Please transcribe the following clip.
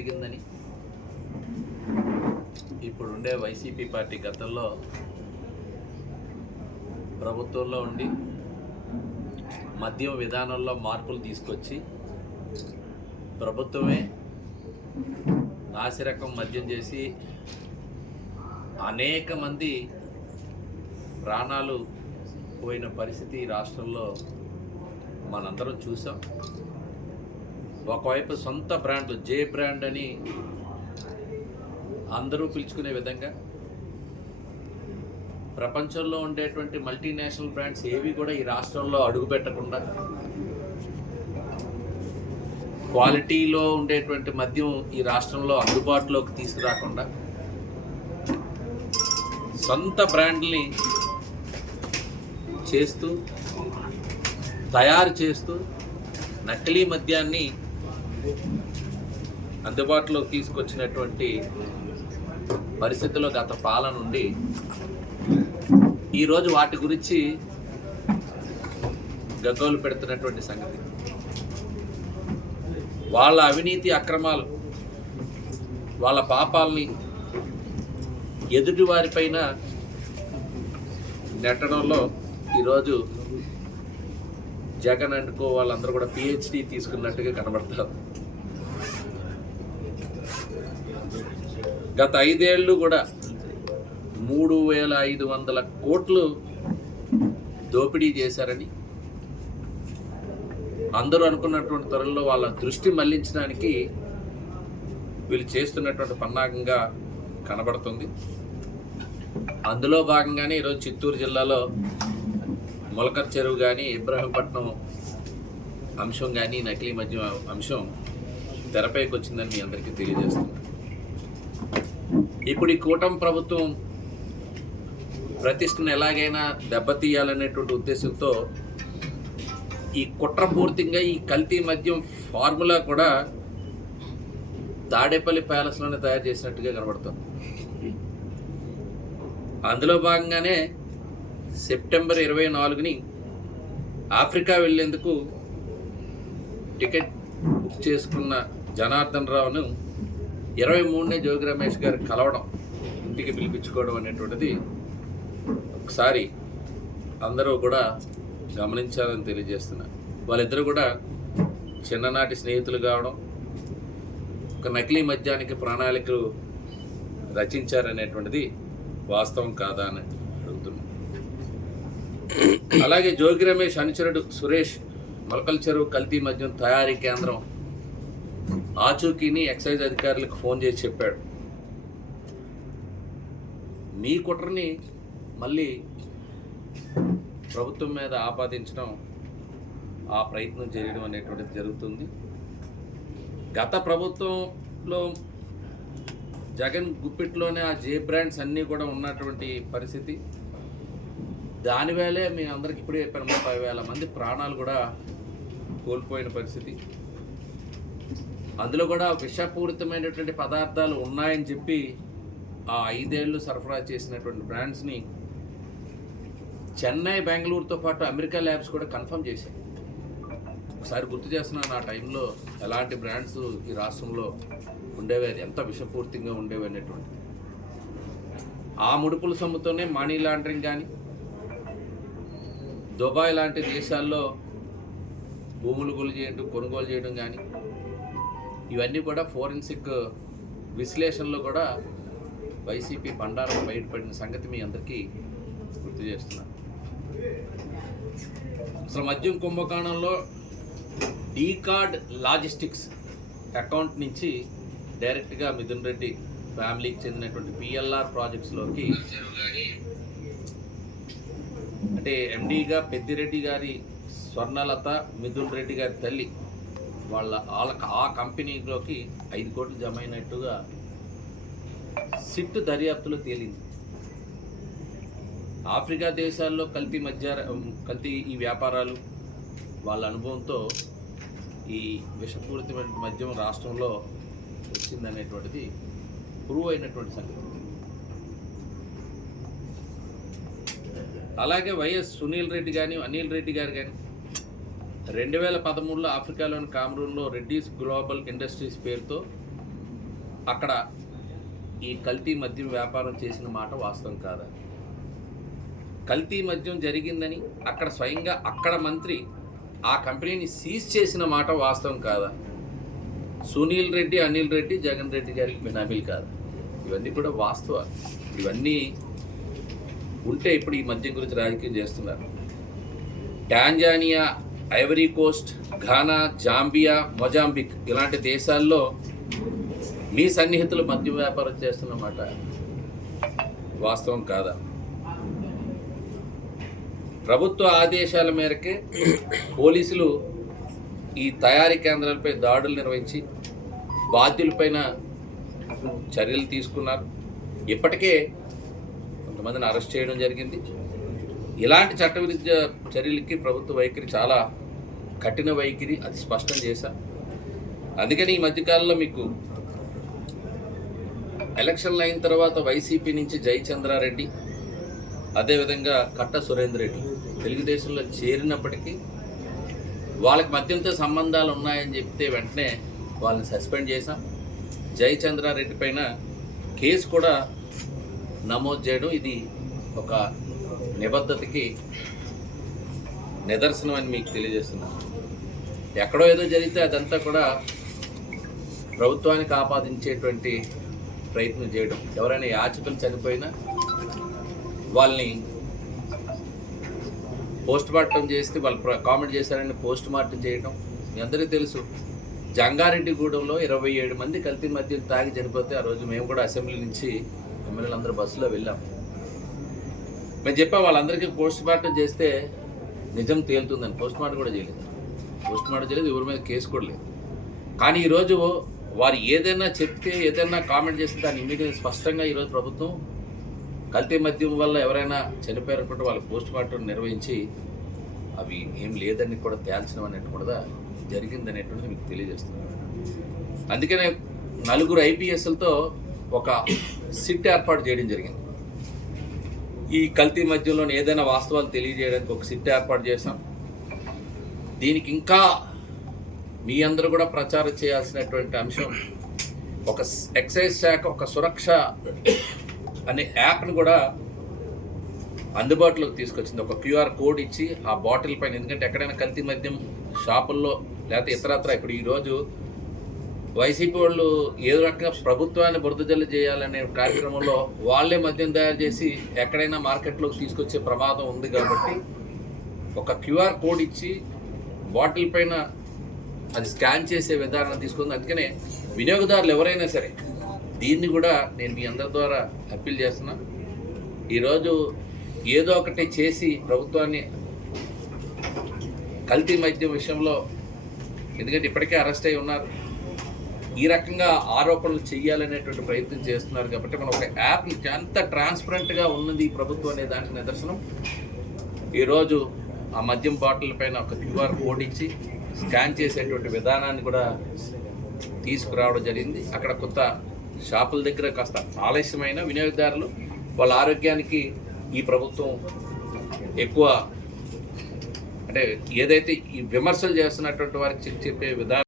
జరిగిందని ఇప్పుడుండే YCP party గతంలో ప్రభుత్వంలో ఉండి మద్యం విధానంలో మార్పులు తీసుకొచ్చి ప్రభుత్వమే నాసిరకం మద్యం చేసి అనేక మంది ప్రాణాలు పోయిన పరిస్థితి రాష్ట్రంలో మనందరం చూసాం. ఒకవైపు సొంత బ్రాండ్లు జే బ్రాండ్ అని అందరూ పిలుచుకునే విధంగా ప్రపంచంలో ఉండేటువంటి మల్టీనేషనల్ బ్రాండ్స్ ఏవి కూడా ఈ రాష్ట్రంలో అడుగుపెట్టకుండా క్వాలిటీలో ఉండేటువంటి మద్యం ఈ రాష్ట్రంలో అందుబాటులోకి తీసుకురాకుండా సొంత బ్రాండ్ని చేస్తూ తయారు చేస్తూ నకిలీ మద్యాన్ని అందుబాటులోకి తీసుకొచ్చినటువంటి పరిస్థితుల్లో గత పాలన ఉండి ఈరోజు వాటి గురించి గగ్గోలు పెడుతున్నటువంటి సంగతి. వాళ్ళ అవినీతి అక్రమాలు, వాళ్ళ పాపాలని ఎదుటి వారిపైన నెట్టడంలో ఈరోజు జగన్ అనుకో వాళ్ళందరూ కూడా పిహెచ్డి తీసుకున్నట్టుగా కనబడతారు. గత 5 ఏళ్ళు కూడా 3,500 కోట్లు దోపిడీ చేశారని అందరూ అనుకున్నటువంటి త్వరలో వాళ్ళ దృష్టి మళ్లించడానికి వీళ్ళు చేస్తున్నటువంటి పన్నాగంగా కనబడుతుంది. అందులో భాగంగానే ఈరోజు చిత్తూరు జిల్లాలో మొలకర్ చెరువు కానీ ఇబ్రహీంపట్నం అంశం కానీ నకిలీ మద్యం అంశం తెరపైకి వచ్చిందని మీ అందరికీ తెలియజేస్తుంది. ఇప్పుడు ఈ కూటమి ప్రభుత్వం ప్రతిష్టను ఎలాగైనా దెబ్బతీయాలనేటువంటి ఉద్దేశంతో ఈ కుట్రపూర్తిగా ఈ కల్తీ మద్యం ఫార్ములా కూడా తాడేపల్లి ప్యాలెస్లోనే తయారు చేసినట్టుగా కనబడుతుంది. అందులో భాగంగానే సెప్టెంబర్ 24ని ఆఫ్రికా వెళ్లేందుకు టికెట్ బుక్ చేసుకున్న జనార్దన్ రావును 23నే జోగి రమేష్ గారు కలవడం, ఇంటికి పిలిపించుకోవడం అనేటువంటిది ఒకసారి అందరూ కూడా గమనించాలని తెలియజేస్తున్నారు. వాళ్ళిద్దరూ కూడా చిన్ననాటి స్నేహితులు కావడం, ఒక నకిలీ మద్యానికి ప్రణాళికలు రచించారనేటువంటిది వాస్తవం కాదా అని అడుగుతున్నాం. అలాగే జోగి రమేష్ అనుచరుడు సురేష్ మొలకల్ చెరువు కల్తీ మద్యం తయారీ కేంద్రం ఆచూకీని ఎక్సైజ్ అధికారులకు ఫోన్ చేసి చెప్పాడు. మీ కుట్రని మళ్ళీ ప్రభుత్వం మీద ఆపాదించడం, ఆ ప్రయత్నం చేయడం అనేటువంటిది జరుగుతుంది. గత ప్రభుత్వంలో జగన్ గుప్పిట్లోనే ఆ జే బ్రాండ్స్ అన్నీ కూడా ఉన్నటువంటి పరిస్థితి. దానివేళే మీ అందరికి ఇప్పుడే చెప్పాను, 30,000 మంది ప్రాణాలు కూడా కోల్పోయిన పరిస్థితి. అందులో కూడా విషపూరితమైనటువంటి పదార్థాలు ఉన్నాయని చెప్పి ఆ 5 ఏళ్ళు సరఫరా చేసినటువంటి బ్రాండ్స్ని చెన్నై, బెంగళూరుతో పాటు అమెరికా ల్యాబ్స్ కూడా కన్ఫర్మ్ చేశాయి. ఒకసారి గుర్తు చేస్తున్నాను, ఆ టైంలో ఎలాంటి బ్రాండ్స్ ఈ రాష్ట్రంలో ఉండేవి, అది ఎంత విషపూరితంగా ఉండేవి అనేటువంటి. ఆ ముడుపుల సొమ్ముతోనే మనీ లాండరింగ్ కానీ, దుబాయ్ లాంటి దేశాల్లో భూములు కొనుగోలు చేయడం కానీ, ఇవన్నీ కూడా ఫోరెన్సిక్ విశ్లేషణలో కూడా వైసీపీ బండారం బయటపడిన సంగతి మీ అందరికీ గుర్తు చేస్తున్నాను. అసలు మద్యం కుంభకోణంలో డీకార్డ్ లాజిస్టిక్స్ అకౌంట్ నుంచి డైరెక్ట్గా మిథున్ రెడ్డి ఫ్యామిలీకి చెందినటువంటి పిఎల్ఆర్ ప్రాజెక్ట్స్లోకి, అంటే ఎండీగా పెద్దిరెడ్డి గారి స్వర్ణలత, మిథున్ రెడ్డి గారి తల్లి వాళ్ళకి ఆ కంపెనీలోకి 5 కోట్లు జమ అయినట్టుగా సిట్ దర్యాప్తులో తేలింది. ఆఫ్రికా దేశాల్లో కల్తీ ఈ వ్యాపారాలు వాళ్ళ అనుభవంతో ఈ విషపూరితమైన మద్యం రాష్ట్రంలో వచ్చిందనేటువంటిది ప్రూవ్ అయినటువంటి సంగతి. అలాగే వైఎస్ సునీల్ రెడ్డి కానీ, అనిల్ రెడ్డి గారు కానీ 2013లో ఆఫ్రికాలోని కామరూన్లో రెడ్డీస్ గ్లోబల్ ఇండస్ట్రీస్ పేరుతో అక్కడ ఈ కల్తీ మద్యం వ్యాపారం చేసిన మాట వాస్తవం కాదా? కల్తీ మద్యం జరిగిందని అక్కడ స్వయంగా అక్కడ మంత్రి ఆ కంపెనీని సీజ్ చేసిన మాట వాస్తవం కాదా? సునీల్ రెడ్డి, అనిల్ రెడ్డి, జగన్ రెడ్డి గారికి బినామీలు కాదు. ఇవన్నీ కూడా వాస్తవాలు. ఇవన్నీ ఉంటే ఇప్పుడు ఈ మద్యం గురించి రాజకీయం చేస్తున్నారు. Tanzania, Ivory Coast, Ghana, Zambia, Mozambique ఇలాంటి దేశాల్లో మీ సన్నిహితులు మద్యం వ్యాపారం చేస్తున్నమాట వాస్తవం కాదా? ప్రభుత్వ ఆదేశాల మేరకే పోలీసులు ఈ తయారీ కేంద్రాలపై దాడులు నిర్వహించి బాధ్యులపైన చర్యలు తీసుకున్నారు. ఇప్పటికే కొంతమందిని అరెస్ట్ చేయడం జరిగింది. ఇలాంటి చట్టవిరుద్ధ చర్యలకి ప్రభుత్వ వైఖరి చాలా కఠిన వైఖరి, అది స్పష్టం చేశా. అందుకని ఈ మధ్యకాలంలో మీకు ఎలక్షన్లు అయిన తర్వాత వైసీపీ నుంచి జయచంద్రారెడ్డి, అదేవిధంగా కట్ట సురేందర్ రెడ్డి తెలుగుదేశంలో చేరినప్పటికీ వాళ్ళకి మద్యంతో సంబంధాలు ఉన్నాయని చెప్తే వెంటనే వాళ్ళని సస్పెండ్ చేశాం. జయచంద్రారెడ్డి పైన కేసు కూడా నమోదు చేయడం ఇది ఒక నిబద్ధతకి నిదర్శనం అని మీకు తెలియజేస్తున్నాను. ఎక్కడో ఏదో జరిగితే అదంతా కూడా ప్రభుత్వానికి ఆపాదించేటువంటి ప్రయత్నం చేయడం, ఎవరైనా యాచకులు చనిపోయినా వాళ్ళని పోస్ట్ మార్టం చేస్తే వాళ్ళు కామెంట్ చేశారని పోస్ట్ మార్టం చేయడం మీ అందరికీ తెలుసు. జంగారెడ్డిగూడెంలో 27 మంది కల్తీ మద్యం తాగి చనిపోతే ఆ రోజు మేము కూడా అసెంబ్లీ నుంచి ఎమ్మెల్యేలు అందరూ బస్సులో వెళ్ళాం. మేము చెప్పాం వాళ్ళందరికీ పోస్ట్ మార్టం చేస్తే నిజం తేలుతుందని. పోస్ట్ మార్టం కూడా చేయలేదు. పోస్ట్ మార్టం చేయలేదు, ఎవరి మీద కేసు కూడా లేదు. కానీ ఈరోజు వారు ఏదైనా చెప్తే, ఏదైనా కామెంట్ చేస్తే దాన్ని ఇమీడియట్గా స్పష్టంగా ఈరోజు ప్రభుత్వం కల్తీ మద్యం వల్ల ఎవరైనా చనిపోయారనుకుంటే వాళ్ళ పోస్ట్ మార్టం నిర్వహించి అవి ఏం లేదని కూడా తేల్చడం అనేట్టు కూడా జరిగిందనేటువంటిది మీకు తెలియజేస్తున్నాను. అందుకనే 4 IPSలతో ఒక సిట్ ఏర్పాటు చేయడం జరిగింది. ఈ కల్తీ మద్యంలోని ఏదైనా వాస్తవాలు తెలియజేయడానికి ఒక సిట్ ఏర్పాటు చేశాం. దీనికి ఇంకా మీ అందరూ కూడా ప్రచారం చేయాల్సినటువంటి అంశం, ఒక ఎక్సైజ్ శాఖ ఒక సురక్ష అనే యాప్ను కూడా అందుబాటులోకి తీసుకొచ్చింది. ఒక QR కోడ్ ఇచ్చి ఆ బాటిల్ పైన, ఎందుకంటే ఎక్కడైనా కల్తీ మద్యం షాపుల్లో లేకపోతే ఇతరత్ర, ఇప్పుడు ఈరోజు వైసీపీ వాళ్ళు ఏదో రకంగా ప్రభుత్వాన్ని బురదజల్లు చేయాలనే కార్యక్రమంలో వాళ్ళే మద్యం తయారు చేసి ఎక్కడైనా మార్కెట్లోకి తీసుకొచ్చే ప్రమాదం ఉంది. కాబట్టి ఒక QR కోడ్ ఇచ్చి బాటిల్ పైన అది స్కాన్ చేసే విధానం తీసుకుంది. అందుకనే వినియోగదారులు ఎవరైనా సరే దీన్ని కూడా నేను మీ అందరి ద్వారా అప్పీల్ చేస్తున్నా. ఈరోజు ఏదో ఒకటి చేసి ప్రభుత్వాన్ని కల్తీ మద్యం విషయంలో, ఎందుకంటే ఇప్పటికే అరెస్ట్ అయి ఉన్నారు, ఈ రకంగా ఆరోపణలు చేయాలనేటువంటి ప్రయత్నం చేస్తున్నారు. కాబట్టి మనం ఒక యాప్ ఎంత ట్రాన్స్పరెంట్గా ఉన్నది ఈ ప్రభుత్వం అనే దానికి నిదర్శనం. ఈరోజు ఆ మద్యం బాటిల్ పైన ఒక QR కోడ్ ఇచ్చి స్కాన్ చేసేటువంటి విధానాన్ని కూడా తీసుకురావడం జరిగింది. అక్కడ కొత్త షాపుల దగ్గర కాస్త ఆలస్యమైన వినియోగదారులు వాళ్ళ ఆరోగ్యానికి ఈ ప్రభుత్వం ఎక్కువ, అంటే ఏదైతే ఈ విమర్శలు చేస్తున్నటువంటి వారికి చెప్పే విధానం